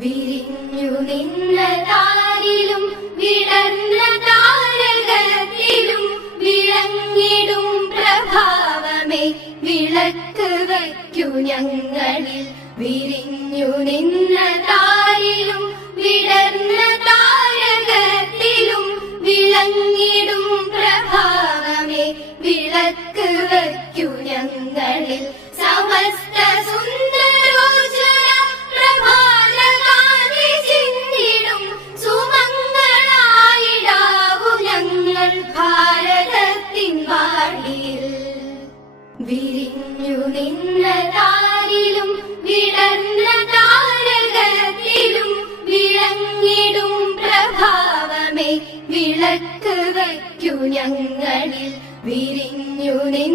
വിരിഞ്ഞു നിന്ന താരിലും വിടർന്ന താരകത്തിലും വിളങ്ങിടും പ്രഭാവമേ വിളക്ക് വയ്ക്കു ഞങ്ങളിൽ. വിരിഞ്ഞു നിന്ന താരിലും വിടർന്ന താരകത്തിലും വിളങ്ങിടും പ്രഭാവമേ വിളക്ക് വയ്ക്കു ഞങ്ങളിൽ. സമസ്ത സുന്ദരോജ്വല പ്രഭാതകാന്തി ചിന്തിടും സുമംഗളായിടാവു ഞങ്ങൾ ഭാരതത്തിൻ വാടിയിൽ. വിരിഞ്ഞു നിന്ന താരിലും വിടർന്ന താരകത്തിലും വിളങ്ങിടും പ്രഭാവമേ വിളക്ക് വയ്ക്കു ഞങ്ങളിൽ. വിരിഞ്ഞു നിന്ന